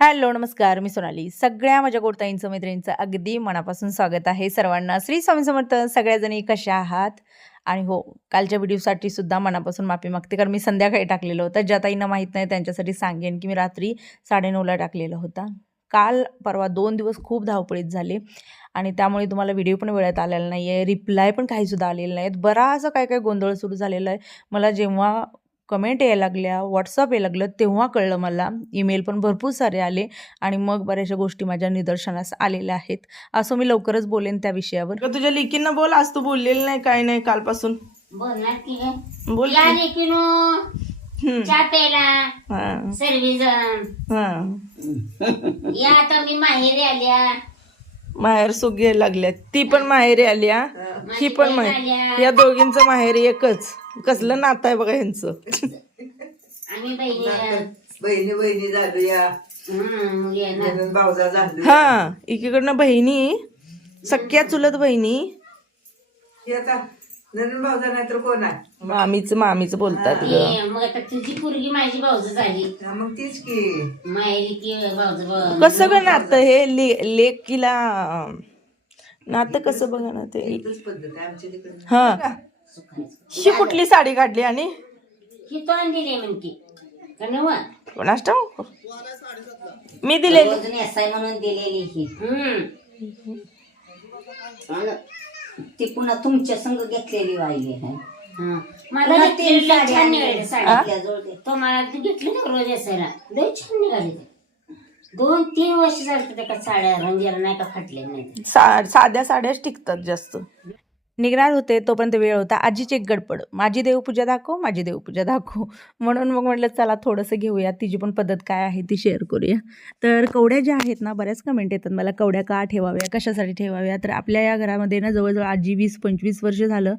Hello नमस्कार. मी सोनाली. सगळ्या माझ्या गोडताईंचं मैत्रिणींचं अगदी मनापासून स्वागत आहे सर्वांना. श्री स्वामी समर्थ सगळ्याजणी कशा आहात? आणि हो कालच्या व्हिडिओसाठी सुद्धा मनापासून माफी मागते कारण मी संध्याकाळी टाकलेलं होतं. ज्या ताईंना माहीत नाही त्यांच्यासाठी सांगेन की मी रात्री साडेनऊला टाकलेलं होता. काल परवा दोन दिवस खूप धावपळीत झाले आणि त्यामुळे तुम्हाला व्हिडिओ पण वेळेत आलेला नाही आहे रिप्लाय पण काहीसुद्धा आलेलं नाहीत बराचसा काय काय गोंधळ सुरू झालेला आहे. मला जेव्हा कमेंट यायला लागल्या व्हॉट्सअप यायला लागलं तेव्हा कळलं मला. ईमेल पण भरपूर सारे आले आणि मग बऱ्याचशा गोष्टी माझ्या निदर्शनास आलेल्या आहेत. असं मी लवकरच बोलेन त्या विषयावर. का तुझ्या लेकींना बोल आज तू बोललेलं नाही काय नाही कालपासून. बोल. चहा प्यायला हा, सर्वजण हा. या आता मी माहेरी आल्या. माहेर सुख घ्यायला लागल्या ती पण माहेरी आली हा? ही. पण माहेर. या दोघींचं माहेर एकच. कसलं नातं आहे बघा ह्यांचं. आम्ही बहिणी. बहिणी बहिणी झालो या हम्म, येणार. नंदन भाऊजा झालो हा एकीकडनं बहिणी सख्या चुलत बहिणी. हे आता भाऊजा नाही तर कोण आहे? मामीच मामीच बोलतात ग. मग आता तुझी पोरगी माझी भाऊज झाली. हा, मग तीच की. माहेरी ती भाऊज भाऊ- कसं ग नातं हे? ले लेकीला नातं कसं बघा ना ते? एकच पद्धत आहे आमच्या तिकडे. हा. शी कुठली साडी काढली आणि? ही तो दिली म्हणते. का नव्ह? कोणास ठाऊक? मी दिलेली. म्हणून दिलेली ही. हम्म. ती पुन्हा तुमच्या संग घेतलेली वाहिली आहे. मला घेतलेली लय छान निघाली साडी तो मला तू घेतली ना रोज नेसायला लय छान निघाली ते. दोन तीन वर्ष झाली त्या का साड्या रंगीला नाही का फाटल्या नाही सा साध्या साड्याच टिकतात जास्त. निघणार होते तोपर्यंत वेळ होता. आजीची एक गडपड माझी देवपूजा दाखव माझी देवपूजा दाखव. म्हणून मग म्हटलं चला थोडंसं घेऊया. तिची पण पद्धत काय आहे ती शेअर करूया. तर कवड्या ज्या आहेत ना बऱ्याच कमेंट येतात मला कवड्या का ठेवाव्या? कशासाठी ठेवाव्या? तर आपल्या या घरामध्ये ना जवळजवळ आजी वीस पंचवीस वर्ष झालं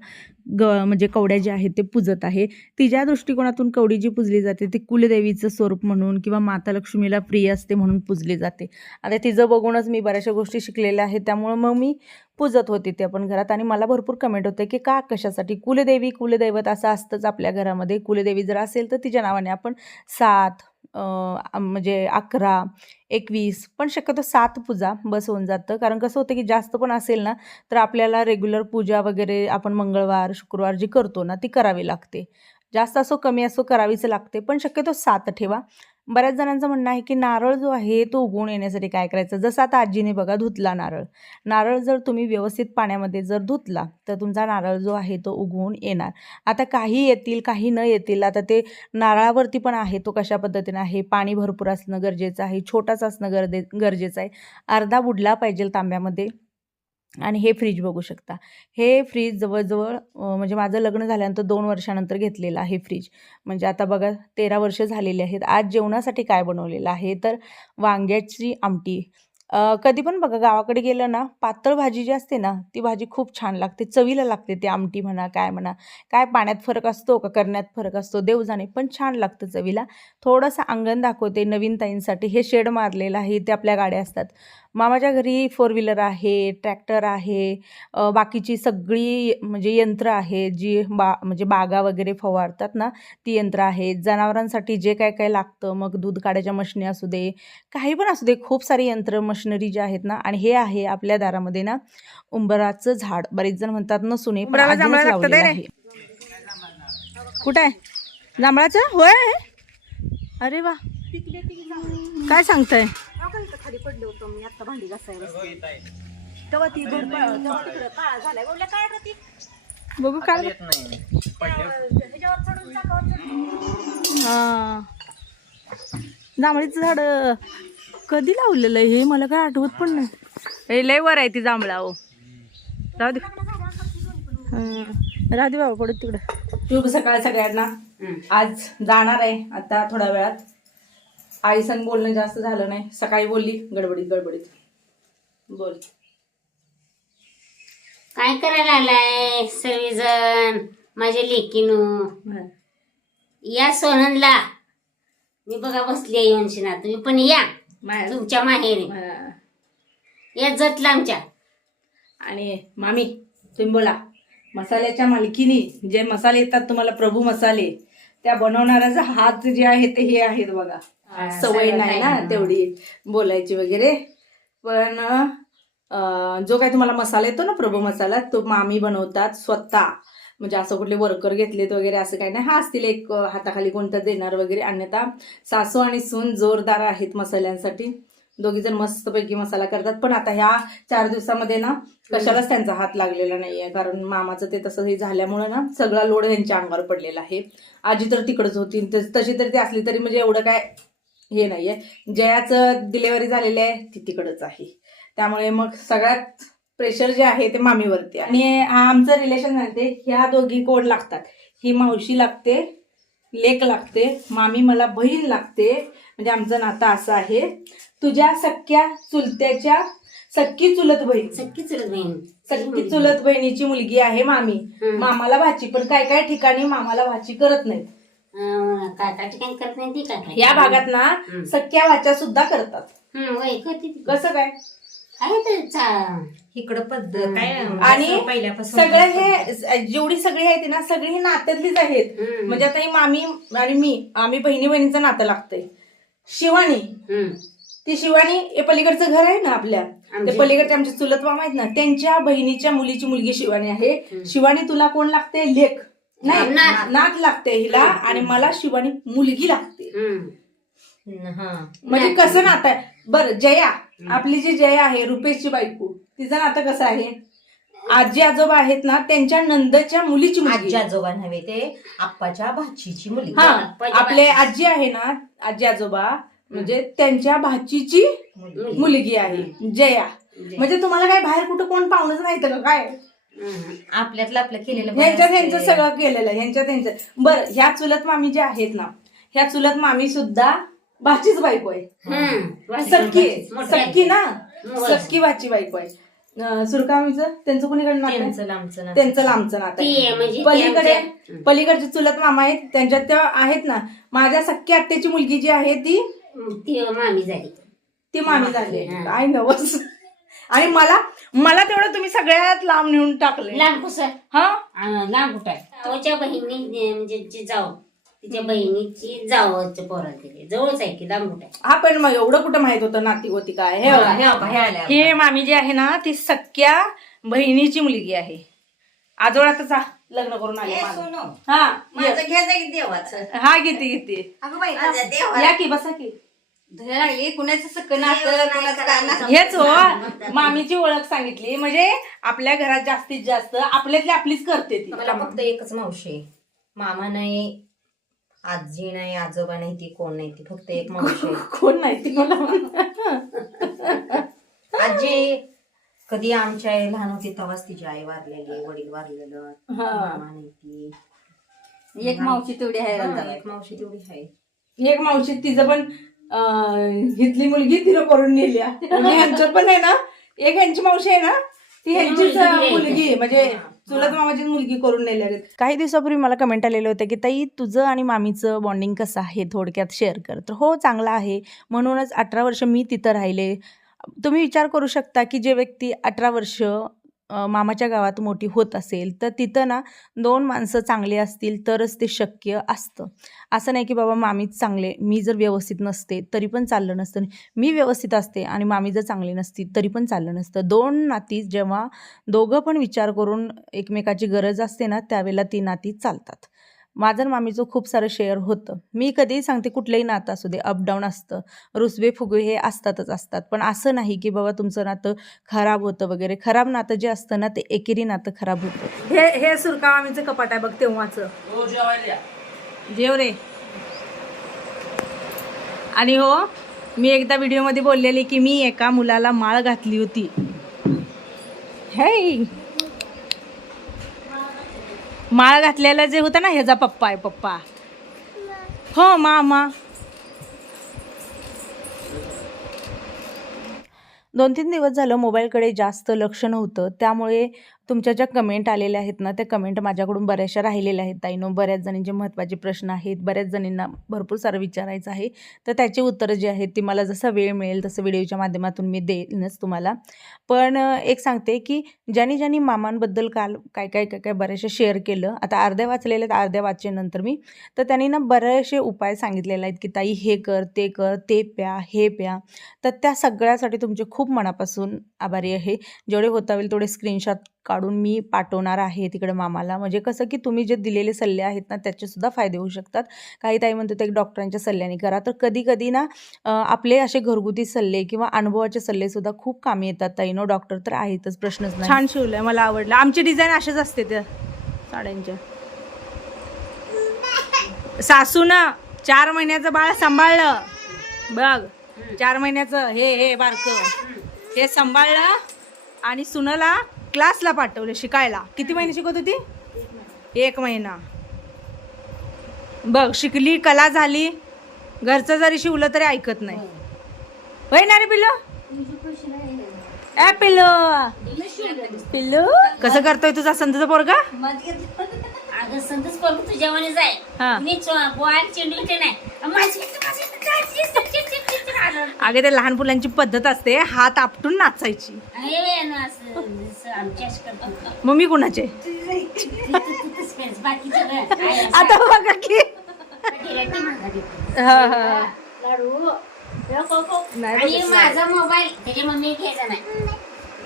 ग म्हणजे कवड्या ज्या आहेत ते पूजत आहे. तिच्या दृष्टिकोनातून कवडी जी पूजली जाते ती कुलदेवीचं स्वरूप म्हणून किंवा माता लक्ष्मीला प्रिय असते म्हणून पूजली जाते. आता तिचं बघूनच मी बऱ्याचशा गोष्टी शिकलेल्या आहेत त्यामुळं मग मी पूजत होती ते आपण घरात. आणि मला भरपूर कमेंट होते की का कशासाठी? कुलदेवी कुलदैवत असं असतंच आपल्या घरामध्ये. कुलदेवी जर असेल तर तिच्या नावाने आपण सात म्हणजे अकरा एकवीस पण शक्यतो सात पूजा बस होऊन जातं. कारण कसं होतं की जास्त पण असेल ना तर आपल्याला रेग्युलर पूजा वगैरे आपण मंगळवार शुक्रवार जी करतो ना ती करावी लागते. जास्त असो कमी असो करावीच लागते. पण शक्यतो सात ठेवा. बऱ्याच जणांचं म्हणणं आहे की नारळ जो आहे तो उगवून येण्यासाठी काय करायचं? जसं आता आजीने बघा धुतला नारळ. नारळ जर तुम्ही व्यवस्थित पाण्यामध्ये जर धुतला तर तुमचा नारळ जो आहे तो उगवून येणार. आता काही येतील काही न येतील आता ते नारळावरती पण आहे तो कशा पद्धतीने आहे? पाणी भरपूर असणं गरजेचं आहे छोटाच असणं गरजे गरजेचं आहे. अर्धा बुडला पाहिजे तांब्यामध्ये. आणि हे फ्रीज बघू शकता. हे फ्रीज जवळजवळ म्हणजे माझं लग्न झाल्यानंतर दोन वर्षानंतर घेतलेलं आहे फ्रीज म्हणजे आता बघा तेरा वर्ष झालेली आहेत. आज जेवणासाठी काय बनवलेलं आहे? तर वांग्याची आमटी. कधी पण बघा गावाकडे गेलं ना पातळ भाजी जी असते ना ती भाजी खूप छान लागते. चवीला लागते ती आमटी म्हणा काय म्हणा. काय पाण्यात फरक असतो का? करण्यात फरक असतो. देव जाणे पण छान लागतं चवीला. थोडंसं अंगण दाखवते नवीन ताईंसाठी. हे शेड मारलेलं आहे. ते आपल्या गाड्या असतात. मामाच्या घरी फोर व्हीलर आहे ट्रॅक्टर आहे बाकीची सगळी म्हणजे यंत्र आहे जी बा म्हणजे बागा वगैरे फवारतात ना ती यंत्र आहेत जनावरांसाठी जे काय काय लागतं मग दूध काढायच्या मशनी असू दे काही पण असू दे खूप सारी यंत्र मशिनरी जी आहेत ना आणि हे आहे आपल्या दारामध्ये ना उंबराचं झाड. बरेच जण म्हणतात नसुने पण उंबराला आजीनंच जांभळं लागतं लावलेलं ते आहे कुठं आहे. जांभळाचं होय अरे वा काय सांगताय बघू काय हा. जांभळीचं झाड कधी लावलेलं आहे हे? मला काय आठवत पण नाही. हे लय वर आहे ती जांभळा हो. राहू दे. राहू दे बाबा पडत तिकडं. शुभ सकाळ सगळ्यांना आज जाणार आहे आता थोड्या वेळात. आई संग बोलणं जास्त झालं नाही. सकाळी बोलली गडबडीत गडबडीत. बोल. काय करायला आलाय सर्वजण माझ्या लेकीनो. या सोननला मी बघा बसली आहे येऊन शिना तुम्ही पण या. तुमच्या माहेरी. या जतला आमच्या. आणि मामी तुम्ही बोला. मसाल्याच्या मालकीनी जे मसाले येतात तुम्हाला प्रभू मसाले. त्या बनवणाऱ्याचा हात जे आहे ते हे आहेत बघा. सवय नाही ना तेवढी बोलायची वगैरे. पण जो काय तुम्हाला मसाला येतो ना प्रभू मसाला तो मामी बनवतात स्वतः. म्हणजे असं कुठले वर्कर घेतलेत वगैरे असं काही नाही. हा असतील एक हाताखाली कोणतं देणार वगैरे अन्यथा सासू आणि सून जोरदार आहेत मसाल्यांसाठी. दोघी जण मस्तपैकी मसाला करतात. पण आता ह्या चार दिवसामध्ये ना कशालाच त्यांचा हात लागलेला नाहीये. कारण मामाचं ते तसं हे झाल्यामुळे ना सगळा लोड यांच्या अंगावर पडलेला आहे. आजी तर तिकडच होती. तशी तर ती असली तरी म्हणजे एवढं काय हे नाहीये. जयाचं डिलेवरी झालेली आहे ती तिकडच आहे. त्यामुळे मग सगळ्यात प्रेशर जे आहे ते मामीवरती. आणि आमचं रिलेशन म्हणते ह्या दोघी कोण लागतात? ही मावशी लागते लेक लागते मामी मला बहीण लागते. म्हणजे आमचं नातं असं आहे. तुझ्या सख्या चुलत्याच्या सख्खी चुलत बहीण. सख्खी चुलत बहीण. सख्खी चुलत बहिणीची मुलगी आहे मामी. मामाला भाची पण काय काय ठिकाणी मामाला भाची करत नाहीत. काय काय ठिकाणी करत नाही ती काय काय या भागात ना. सख्या भाच्या सुद्धा करतात. हम्म, वय करते ती. कसं काय? आहे चा- इकडं पद्धत काय आणि असं पहिल्यापासून सगळं हे जेवढी सगळी आहेत ना सगळी ही नात्यातलीच आहेत. हम्म. म्हणजे आता ही मामी आणि मी आम्ही बहिणी बहिणीचं नातं लागतंय. शिवानी हम्म. ती शिवानी हे पलीकडचं घर आहे ना आपल्या? ते पलीकडचे आमचे चुलत मामा आहेत ना त्यांच्या बहिणीच्या मुलीची मुलगी शिवानी आहे. शिवानी तुला कोण लागते लेख. नाही नात. नात लागते हिला आणि मला शिवानी मुलगी लागते. हा. म्हणजे कसं नातं आहे? बरं जया. आपली जी जया आहे रुपेशची बायको तिचं नातं कसं आहे? आजी आजोबा आहेत ना त्यांच्या नंदच्या मुलीची मुलगी. आजी आजोबा नव्हे ते आप्पाच्या भाचीची मुलगी. हा आपले आजी आहे ना आजी आजोबा म्हणजे त्यांच्या भाचीची मुलगी. आहे जया. म्हणजे तुम्हाला काय बाहेर कुठं कोण पाहुणच नाही का? काय. आपल्यातलं आपलं केलेलं बरं ह्यांच्या असते. त्यांचं सगळं केलेलं आहे ह्यांच्या त्यांचं बरं ह्या चुलत मामी ज्या आहेत ना ह्या चुलत मामी सुद्धा भाचीच बायको आहे. सक्की सक्की ना सक्की भाची बायको आहे सुरकामीचं त्यांचं कुणीकडे नातं आहे? त्यांचं लांबचं नातं. त्यांचं लांबचं नातं ती आहे. आहे म्हणजे पलीकडे पलीकडचे चुलत मामा आहेत त्यांच्यात त्या आहेत ना माझ्या सख्खी आत्याची मुलगी जी आहे ती ती मामी झाली ती मामी झाली हा. काय नवस आणि मला मला तेवढं तुम्ही सगळ्यात लांब नेऊन टाकले लांब कसं? हा? लांब कुठं आहे? भावाच्या बहिणी म्हणजे जी जाऊ तिच्या बहिणीची जावच्या पोराला दिली जवळच आहे की लांब कुठं आहे? हा पण मग एवढं कुठं माहीत होतं नाती होती काय? हे हा, बघा. हे बघा, हे आल्या. ही मामी जी आहे ना ती सख्या बहिणीची मुलगी आहे. आजोळातच आ, लग्न करून आले माझं. हा माझं घ्यायचं की देवाचं. हा घेते घेते. अगं बाई माझं देवा- या की बसा की. कुणाचं सगळं नातं कुणाचं काय नातं. हेच हो मामीची ओळख सांगितली म्हणजे आपल्या घरात जास्तीत जास्त आपल्यातली आपलीच करते ती मला फक्त एकच मावशी आहे. मामा नाही आजी नाही आजोबा नाही ती कोण नाही ती फक्त एक मावशी आहे. कोण नाही ती मला. आजी कधी आमची आई लहान होती तेव्हाच तिची आई वारलेली वडील वारलेलं हा. मामा नाही ती एक मावशी तेवढी आहे हा, एक मावशी तेवढी आहे एक मावशी तिचं पण अं, हितली मुलगी तिला करून नेली. म्हणजे ह्यांचं पण आहे ना एक ह्यांची मावशी आहे ना ती ह्यांचीच मुलगी म्हणजे चुलत मामाची मुलगी करून नेली आहे. काही दिवसापूर्वी मला कमेंट आलेलं होतं की ताई तुझं आणि मामीचं बॉन्डिंग कसं आहे? थोडक्यात शेअर कर. तर हो चांगलं आहे. म्हणूनच अठरा वर्ष मी तिथं राहिले. तुम्ही विचार करू शकता की जे व्यक्ती अठरा वर्ष मामाच्या गावात मोठी होत असेल तर तिथं ना दोन माणसं चांगली असतील तरच ते शक्य असतं. असं नाही की बाबा मामीच चांगले मी जर व्यवस्थित नसते तरी पण चाललं नसतं. मी व्यवस्थित असते आणि मामी जर चांगली नसती तरी पण चाललं नसतं. दोन नाती जेव्हा दोघं पण विचार करून एकमेकाची गरज असते ना त्यावेळेला ती नाती चालतात. माझं मामीचं खूप सारं शेअर होतं. मी कधीही सांगते कुठलंही नातं असू दे अपडाऊन असतं. रुसवे फुगवे हे असतातच असतात. पण असं नाही की बाबा तुमचं नातं खराब होतं वगैरे. खराब नातं जे असतं ना ते एकेरी नातं खराब होतं. हे हे सुरका मामीचं कपाट आहे बघ तेव्हाचं. जेव रे. आणि हो मी एकदा व्हिडिओमध्ये बोललेली की मी एका मुलाला माळ घातली होती. हे माळ घातलेला जे होता ना ह्याचा पप्पा आहे पप्पा. हो मामा दोन तीन दिवस झालं मोबाईलकडे जास्त लक्ष नव्हतं. त्यामुळे तुमच्या ज्या कमेंट आलेल्या आहेत ना त्या कमेंट माझ्याकडून बऱ्याचशा राहिलेल्या आहेत ताईनो बऱ्याच जणींचे महत्त्वाचे प्रश्न आहेत बऱ्याच जणींना भरपूर सारं विचारायचं आहे. तर त्याची उत्तरं जी आहेत ती मला जसा वेळ मिळेल तसं व्हिडिओच्या माध्यमातून मी देईनच तुम्हाला. पण एक सांगते की ज्यांनी ज्यांनी मामांबद्दल काल काय काय काय काय बऱ्याचशा शेअर केलं आता अर्ध्या वाचलेल्या आहेत अर्ध्या वाचल्यानंतर मी तर त्यांनी ना बरेचसे उपाय सांगितलेले आहेत की ताई हे कर ते कर ते प्या हे प्या. तर त्या सगळ्यासाठी तुमचे खूप मनापासून आभारी आहे. जेवढे होता होईल तेवढे स्क्रीनशॉट काढून मी पाठवणार आहे तिकडे मामाला. म्हणजे कसं की तुम्ही जे दिलेले सल्ले आहेत ना त्याचेसुद्धा फायदे होऊ शकतात. काही ताई म्हणतो ते डॉक्टरांच्या सल्ल्याने करा. तर कधी कधी ना आपले असे घरगुती सल्ले किंवा अनुभवाचे सल्लेसुद्धा खूप कामी येतात ताई. नो डॉक्टर तर आहेतच प्रश्नच नाही. छान शिवलंय मला आवडलं. आमची डिझाईन अशीच असते त्या साड्यांच्या. सासूनं चार महिन्याचं बाळ सांभाळलं. बघ चार महिन्याचं हे हे बारक. हे सांभाळलं आणि सुनला क्लासला पाठवलं शिकायला. किती महिने शिकत होती? एक महिना. बघ शिकली कला झाली घरचं जरी शिवलं तरी ऐकत नाही. होय ना रे पिल्लू? ए पिल्लू! पिल्लू कसं करतोय तुझा संतचा पोरगा? अगं जाय. हा. मी चेंडू ते नाही. माझी माझी अगे ते लहान मुलांची पद्धत असते हात आपटून नाचायची. करतो. मम्मी कुणाचे? बाकीचं आता बघा की. हा, हा. नाही आणि. माझा मोबाईल त्याची मम्मी घ्यायचा नाही.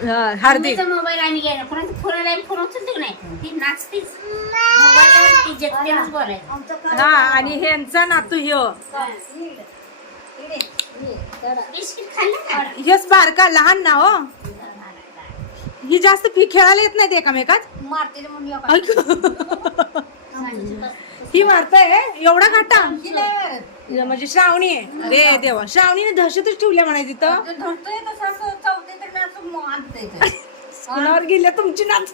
हार्दिक. मम्मीचा मोबाईल आम्ही घ्यायचा कोणाचा फोन आला फोन उचलतो नाही? ती नाचतीच. मोबाईलवर ती जगतेच बोलायचं हा आणि ह्यांचा नातू ह्यो. बिस्किट खाल्लं का? हेच बारका लहान ना हो. ही जास्त फी खेळायला येत नाही एकामेकात? ऐक. ही मारताय एवढा घाटा? म्हणजे श्रावणी आहे. अरे देवा श्रावणीने दहशतच ठेवल्या म्हणायची तिथं गेल्या तुमची नाच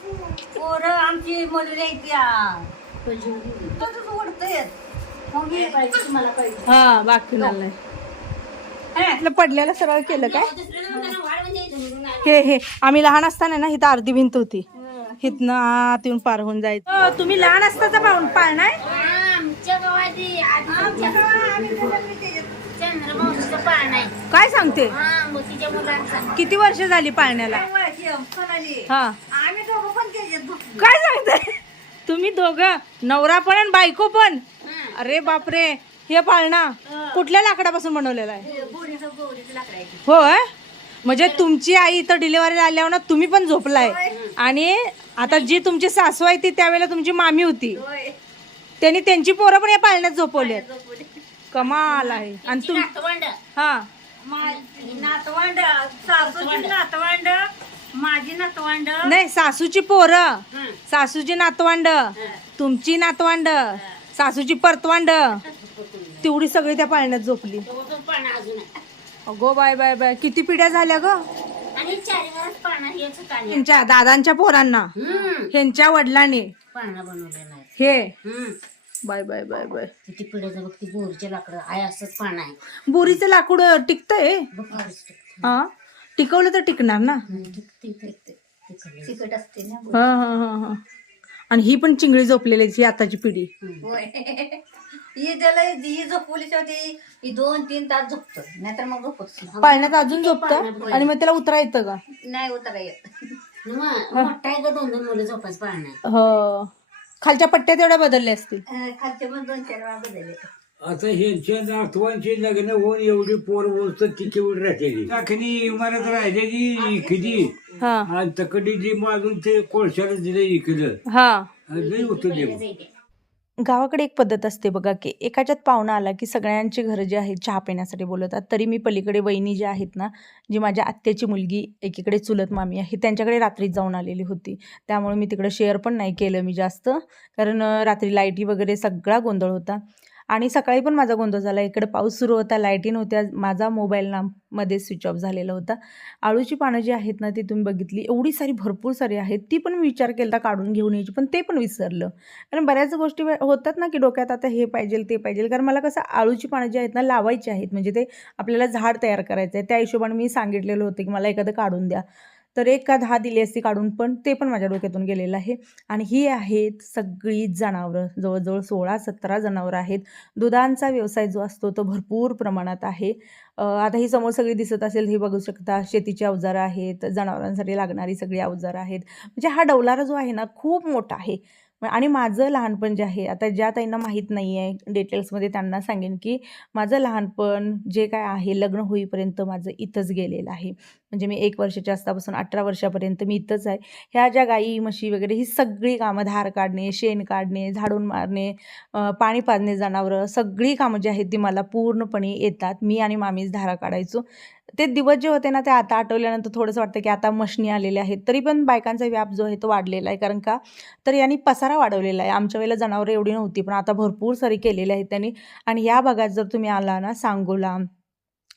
पोरं आमची हा बाकी नाही आपलं पडल्याला सरळ केलं काय? हे हे. आम्ही लहान असताना ना इथं अर्धी भिंत होती. आत येऊन पार होऊन जायचं. अ, तुम्ही लहान असताचा पाहून पाळणाय? आहे. काय सांगते? हा मोतीच्या मुलांचा. किती वर्ष झाली पाळण्याला? हा. आम्ही दोघं पण त्याच्यात काय सांगते? तुम्ही दोघं नवरा पण आणि बायको पण? अरे बापरे हे पाळणा कुठल्या लाकडापासून बनवलेला आहे? होय? म्हणजे तुमची आई इथं डिलिव्हरीला आल्यावर ना तुम्ही पण झोपलाय. आणि आता जी तुमची सासू आहे ती त्यावेळेला तुमची मामी होती. त्यांनी त्यांची पोरं पण या पाळण्यात झोपवले कमाल आहे. आणि तुम नातवंड. हा. नातवंड सासूची नातवंड. माझी नातवंड. नाही सासूची पोरं. सासूची नातवांड. तुमची नातवांड. सासूची परतवांड. तेवढी सगळी त्या पाळण्यात झोपली. अगो बाय बाय बाय. किती पिढ्या झाल्या ग? त्यांच्या दादांच्या पोरांना. ह्यांच्या वडिलांनी. हे. Bye bye bye bye. किती पिढ्याचं बघ ती बोरचे लाकडं. आहे असंच पानं आहे. बोरीचं लाकूड टिकतंय? बघ किती टिकतं. हा? टिकवलं तर टिकणार ना? टिकतं, टिकतं. तिकट असते ना हा हा हा हा. आणि ही पण चिंगळी झोपलेली आहे, ही आताची पिढी. होय. ही त्याला ही झोपवलीच्या होती ही दोन तीन तास झोपतो. नाहीतर मग झोपत पाळण्यात अजून झोपतं आणि मग त्याला उतरा येतं का? नाही उतरा येत. मग मोठा आहे का दोन दोन मुलं पानं आहे हो. खालच्या पट्ट्या तेवढ्या बदलल्या असतील. अं, खालचे पण दोन चार वेळा बदलले आता ह्यांच्या नातवांचे लग्न होऊन एवढी पोर बोलत ती केवढी राहिलेली? टाकणी इमारत राहिलेली इकली हा. आणि तकडी जी मारून ते कोळशाला दिलं इकलं हा. लई होतं गावाकडे एक पद्धत असते बघा की एकाच्यात पाहुणा आला की सगळ्यांची घरं जी आहेत चहा पिण्यासाठी बोलवतात. तरी मी पलीकडे वहिनी जी आहेत ना जी माझ्या आत्याची मुलगी एकीकडे चुलत मामी आहे त्यांच्याकडे रात्रीच जाऊन आलेली होती. त्यामुळे मी तिकडे शेअर पण नाही केलं मी जास्त. कारण रात्री लाईटी वगैरे सगळा गोंधळ होता. आणि सकाळी पण माझा गोंधळ झाला. इकडे पाऊस सुरू होता लाईटी नव्हत्या माझा मोबाईल ना मध्ये स्विच ऑफ झालेला होता. आळूची पानं जी आहेत ना ती तुम्ही बघितली. एवढी सारी भरपूर सारी आहेत. ती पण मी विचार केला काढून घेऊन यायची पण ते पण विसरलं. कारण बऱ्याच गोष्टी होतात ना की डोक्यात आता हे पाहिजे ते पाहिजे कारण मला कसं आळूची पानं जी आहेत ना लावायची आहेत. म्हणजे ते आपल्याला झाड तयार करायचं आहे त्या हिशोबाने मी सांगितलेलं होतं की मला एखादं काढून द्या. तर एक का दहा दिली असती काढून पण ते पण माझ्या डोक्यातून गेलेलं आहे. आणि ही आहेत सगळी जनावरं. जवळजवळ सोळा सतरा जनावरं आहेत. दुधांचा व्यवसाय जो असतो तो भरपूर प्रमाणात आहे. आता ही समोर सगळी दिसत असेल हे बघू शकता. शेतीची अवजारं आहेत जनावरांसाठी लागणारी सगळी अवजारं आहेत. म्हणजे हा डौलारा जो आहे ना खूप मोठा आहे. आणि माझं लहानपण जे आहे आता ज्या ताईंना माहीत नाही आहे डिटेल्समध्ये त्यांना सांगेन की माझं लहानपण जे काय आहे लग्न होईपर्यंत माझं इथंच गेलेलं आहे. म्हणजे मी एक वर्षाच्या असतापासून अठरा वर्षापर्यंत मी इथंच आहे. ह्या ज्या गाई म्हशी वगैरे ही सगळी कामं धार काढणे शेण काढणे झाडून मारणे पाणी पाजणे जनावरं सगळी कामं जी आहेत ती मला पूर्णपणे येतात. मी आणि मामीच धारा काढायचो. ते दिवस जे होते ना ते आता आठवल्यानंतर थोडंसं वाटतं की आता मशनी आलेल्या आहेत. तरी पण बायकांचा व्याप जो आहे तो वाढलेला आहे. कारण का? तर यांनी पसारा वाढवलेला आहे. आमच्या वेळेला जनावरं एवढी नव्हती पण आता भरपूर सारी केलेली आहेत त्यांनी. आणि या भागात जर तुम्ही आला ना सांगोला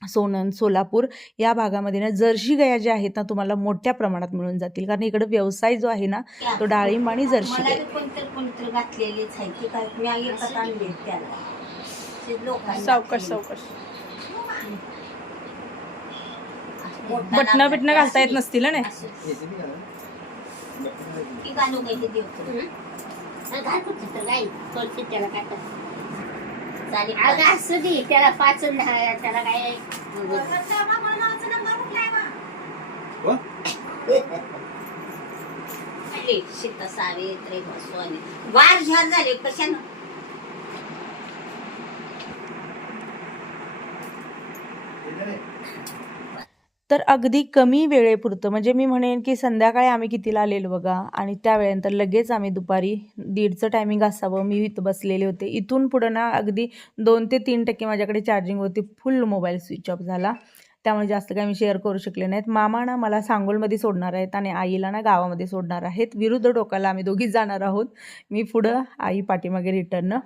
सोनन सोलापूर या भागामध्ये ना जर्शी गाया ज्या आहेत ना तुम्हाला मोठ्या प्रमाणात मिळून जातील. कारण इकडं व्यवसाय जो आहे ना तो डाळिंब आणि जर्शी. गाय बी कोणतरी कोणतरी घातलेलीच आहे की काय मी एकच आणले त्याला ते लोकांनी सावकाश घातलेली. सावकाश बटणं नाग बिटणं घालता येत नसतील ना त्याला काटा चालेल अगं असू दे त्याला पाचून द्या, त्याला काय सावित्री वार झार झाले कशानं तर अगदी कमी वेळेपुरतं. म्हणजे मी म्हणेन की संध्याकाळी आम्ही कितीला आलेलो बघा? आणि त्या वेळेनंतर लगेच आम्ही दुपारी दीडचं टायमिंग असावं. मी इथं बसलेले होते. इथून पुढं ना अगदी दोन ते तीन टक्के माझ्याकडे चार्जिंग होती फुल मोबाईल स्विच ऑफ झाला. त्यामुळे जास्त काही मी शेअर करू शकले नाहीत. मामा ना मला सांगोलमध्ये सोडणार आहेत आणि आईला ना गावामध्ये सोडणार आहेत. विरुद्ध डोकाला आम्ही दोघीच जाणार आहोत. मी पुढं आई पाठीमागे रिटर्न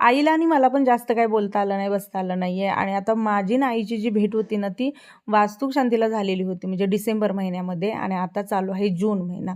आईला आणि मला पण जास्त काही बोलता आलं नाही बसता आलं नाही आहे आणि आता माझी ना आईची जी भेट होती ना ती वास्तुक शांतीला झालेली होती म्हणजे डिसेंबर महिन्यामध्ये. आणि आता चालू आहे जून महिना.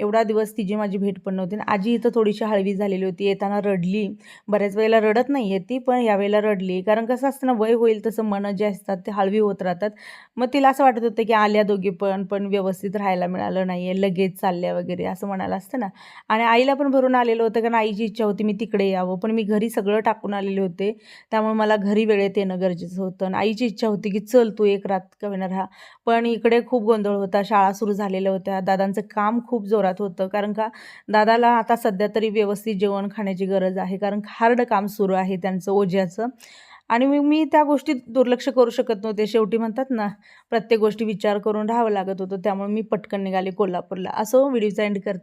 एवढा दिवस तिची माझी भेट पण नव्हती. आणि आजी इथं थोडीशी हळवी झालेली होती. येताना रडली. बऱ्याच वेळेला रडत नाही आहे ती पण यावेळेला रडली. कारण कसं असतं ना वय होईल तसं मनं जे असतात ते हळवी होत राहतात. मग तिला असं वाटत होतं की आल्या दोघी पण पण व्यवस्थित राहायला मिळालं नाही आहे लगेच चालल्या वगैरे असं म्हणायला असतं ना. आणि आईला पण भरून आलेलं होतं कारण आईची इच्छा होती मी तिकडे यावं. पण मी घरी सगळं टाकून आलेले होते. त्यामुळे मला घरी वेळेत येणं गरजेचं होतं. आणि आईची इच्छा होती की चल तू एक रात का होईना राहा. पण इकडे खूप गोंधळ होता. शाळा सुरू झालेल्या होत्या. दादांचं काम खूप जोरात जोरात होतं. कारण का दादाला आता सध्या तरी व्यवस्थित जेवण खाण्याची गरज आहे. कारण हार्ड काम सुरू आहे त्यांचं ओझ्याचं. आणि मी मी त्या गोष्टीत दुर्लक्ष करू शकत नव्हते. शेवटी म्हणतात ना प्रत्येक गोष्टी विचार करून राहावं लागत होतं. त्यामुळे मी पटकन निघाले कोल्हापूरला. असं व्हिडिओचा एंड करते.